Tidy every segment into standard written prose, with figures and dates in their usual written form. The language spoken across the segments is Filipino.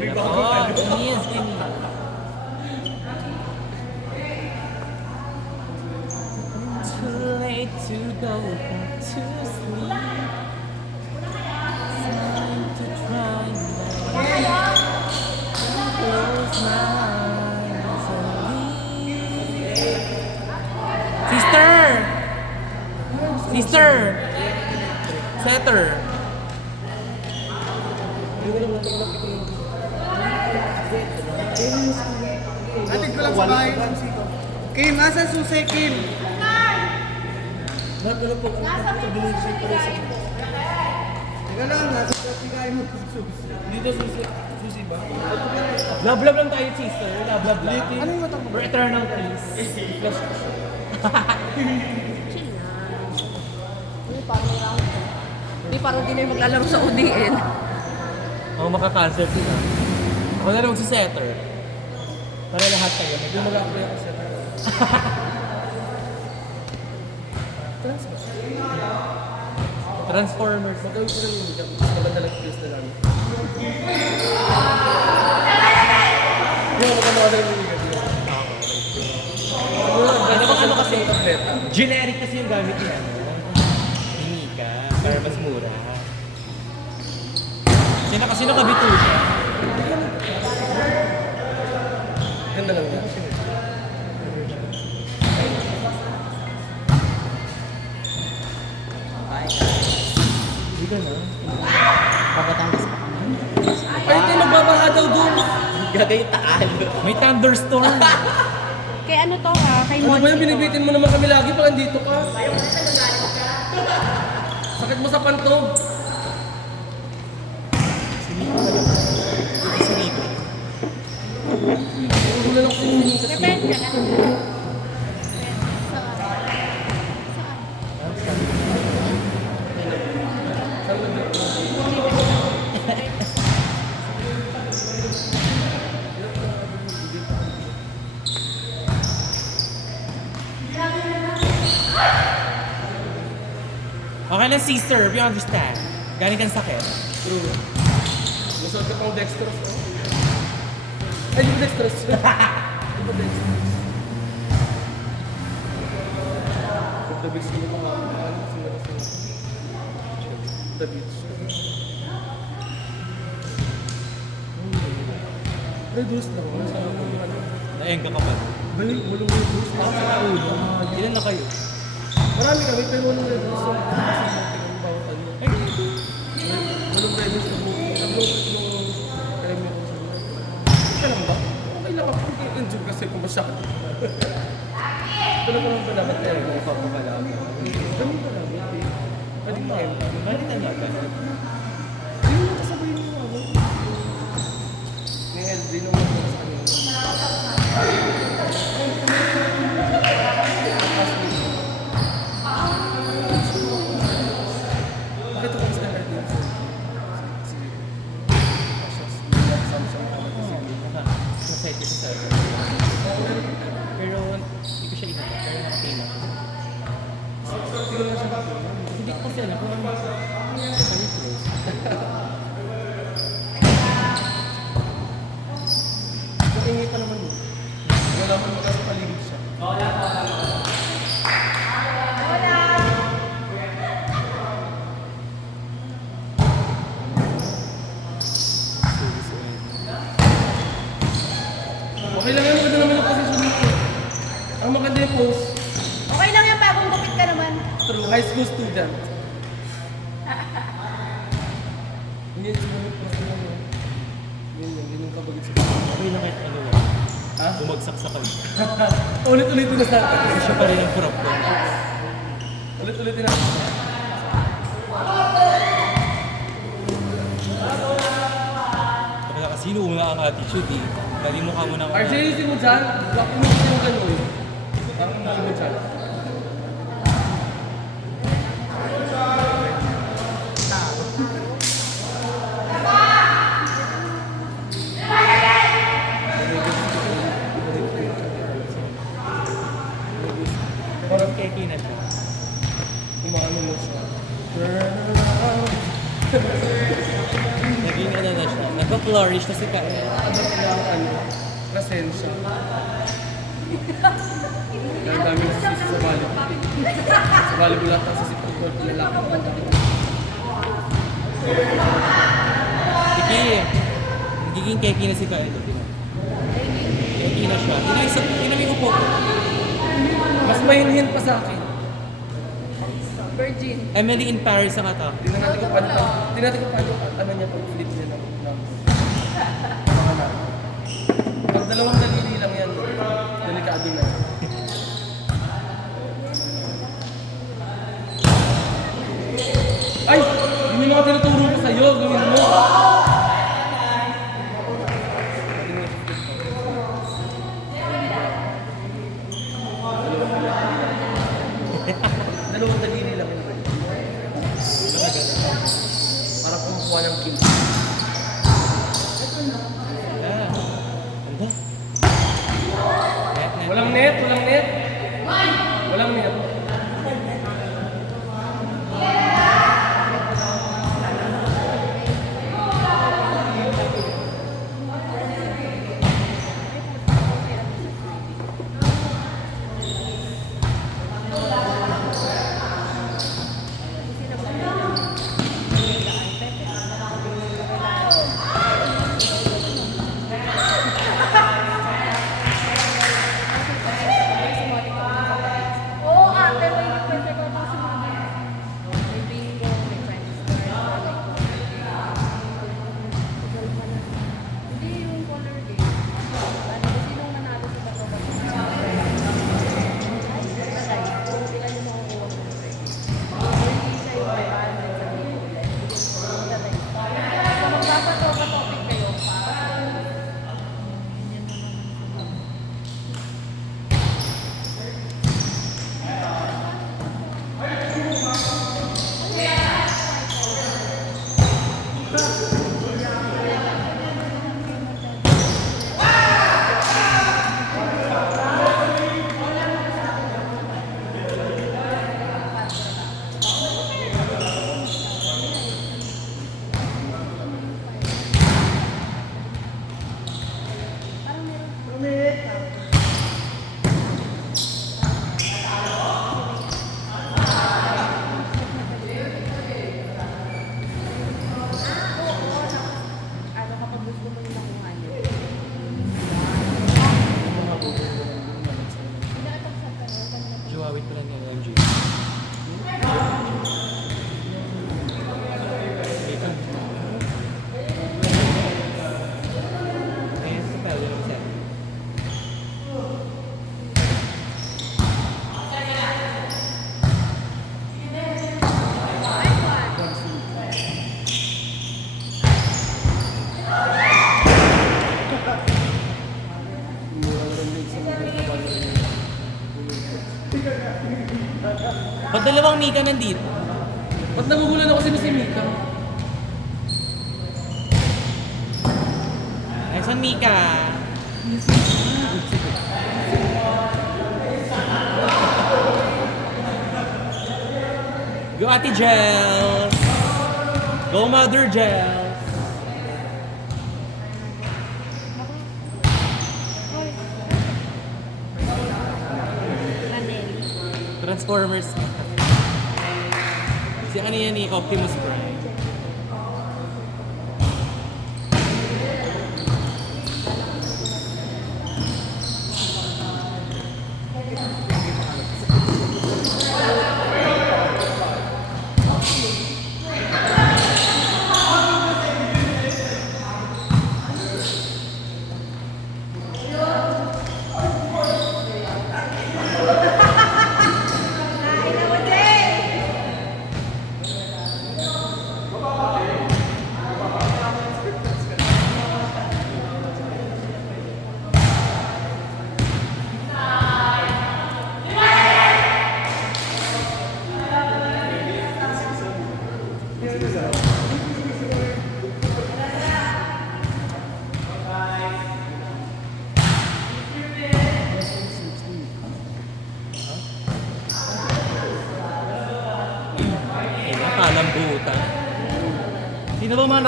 Yes, too late to go back to sleep. Time to try now. Close my eyes and leave. Sister! Sister! Setter! Atin ko lang sa bahay. Kim, asan susi, Kim? Teka lang, nasa pagkain mo. Dito susi ba? Love lang tayo, sister. Love lang. Ano yung matang For eternal peace. Hindi, parang di na yung maglalaro sa ODN. Ako maka-cancel sila. Ako na lang magsisetter. Para lahat tayo. Hindi mo lang ako kasi. Transformers. Magawin ko lang yung mas maganda lang yung na lang. Yung maganda lang yung Ano kasi? Generic kasi yung gamit niya. Hinika. Para mas mura. Sino kabito siya? Ganda lang yan. Hindi ka na. Papatangas pa kami. Ay, hindi magbabaha daw doon. Gagay taal. May thunderstorm. Kay ano to ha? Kay Ano ba Monsi yung to. binibitin mo naman kami lagi pag andito ka? Sakit mo sa pantog. Sinito. Puro na lang sa inyo kasi. Depende ka na. Okay lang, sister. You understand. Galing kang sakit. True. Masarap ka pang dextrose. Oh. Ay, yung dextrose. Yung dextrose. The beach ko pa nga. The beach. Reduce na ako. Masarap ko yung ano. Naengga ka pa. Balik, walang reduce. Ilan na kayo? Marami kami, pero walang reduce. So, tingnan bawat ano. Walang reduce na buko. Nag-loaded mo kremyo ko sa mga. Ika lang ba? Okay lang ako. Enjoy kasi kung masyado. Ito lang naman ba dapat tayo kung ipapakalaman? Ganun ba namin? Pwede mo kayo. Bakit ang laban? Hindi mo kasabay mo ano. Ni Henry nung mga sa kanila. Bakit ako sa Henry? Masaya ko sa pero hindi ko siya inabot. Pero okay lang. Hindi ko kasi alam kung ano kami close. Maingay pa naman yun. Wala mo magkasa paligid siya. Okay lang yan, maganda naman yung position nito. Ang maganda yung pose, Okay lang yan, bagong gupit ka naman. true high school student. Hindi yung sumunod pose na yun. Yun yung kabagit sa Okay lang kahit ano lang. Ha? Bumagsak sa kanya. Ulit-ulitin na sa akin. Kasi siya pa rin ang crop ko. Ulit-ulitin na. Kapag sino una ang attitude eh. Galing mukha mo ng... RJ, yung mo dyan, wag mo yung gano'n. Parang hindi mo dyan. Parang keki na siya. Yung mga ano mo siya. Naging ano na siya. Nagpa-flourish na si Kyle. Ano yung ano, presensya. Ang dami na sisi sa volleyball. Sa volleyball lahat ang sisi football, lalaki. Kiki, nagiging keki na si Kyle. Keki na siya. Yun ang upo ko. Mas mahinhin pa sa akin. Virgin. Emily in Paris ang attack. Tingnan natin kung paano, ano niya pag flip niya ng mga na. Pag dalawang dalili lang yan, delikado na. Ay! Yun yung mga tinuturo ko sa'yo, gawin mo. Dalawang dalili lang yun. Para kumukuha ng kill. Anda. Net. Walang net, walang net. Walang net. Oo, ate, may pwede ko pa sumama. May bingo, may Chinese card, hindi yung color game. Ano, sinong nanalo sa bato ba? Ay, patay. Kung sila yung makukuha mo ng pwede. Hindi siya yung babae na sabihin ko ulit. Patay. So, magpapato-topic kayo. Ano kapag gusto mo yung nakuha niyo? Jiwawit pa lang yan, MJ. Ika. Ayan, si Kyle, yun ang isa. Ba't dalawang Mika nandito? Ba't nagugulan ako sino si Mika? Ay, saan Mika? Go Ate Gels! Go Mother Gels! Transformers. Si ano yan ni Optimus Prime?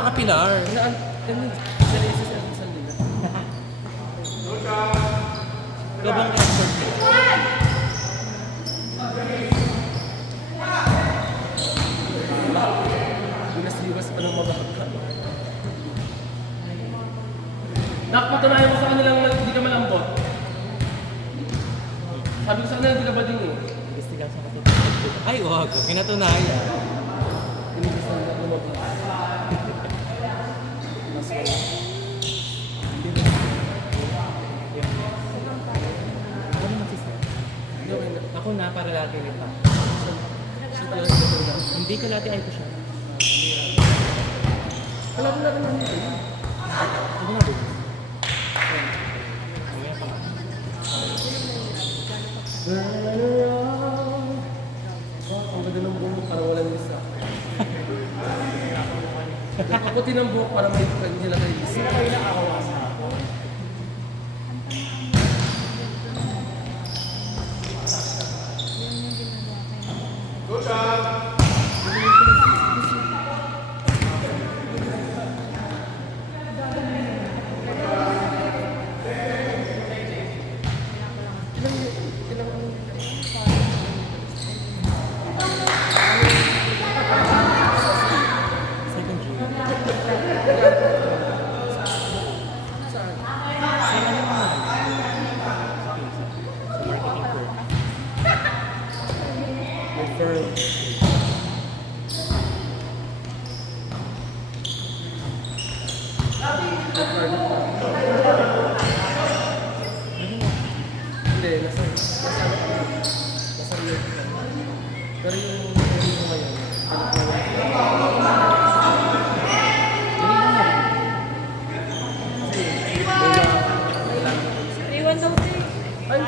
nakakapilar. Seryoso sa isang nila. Ikaw bang expert mo? Liwas pa ng mabaka. Nakapatunayan mo sa kanilang hindi ka malambot. Sabi ko sa kanila, hindi ka ba din eh. Investigan sa katutulog. Ay, wag. Kinatunayan. Hindi ko sa nila lumabas. Mas wala. Ano naman sister? Hindi okay na. Ako na para lagi rin pa. Siya pala sa ito. Hindi ka lati ay ko siya. Alam mo na rin namin ito. Ano nga ba? Mamaya pa. Ang ganda ng buhok para walang lisa. Nakaputi ng buhok para may hindi lang kayo lisa. Second year. Saan? Sa ano naman? Sa marketing firm. May firm. Hindi, nasa loob. Pero yung ngayon, Iwan daw siya. ay,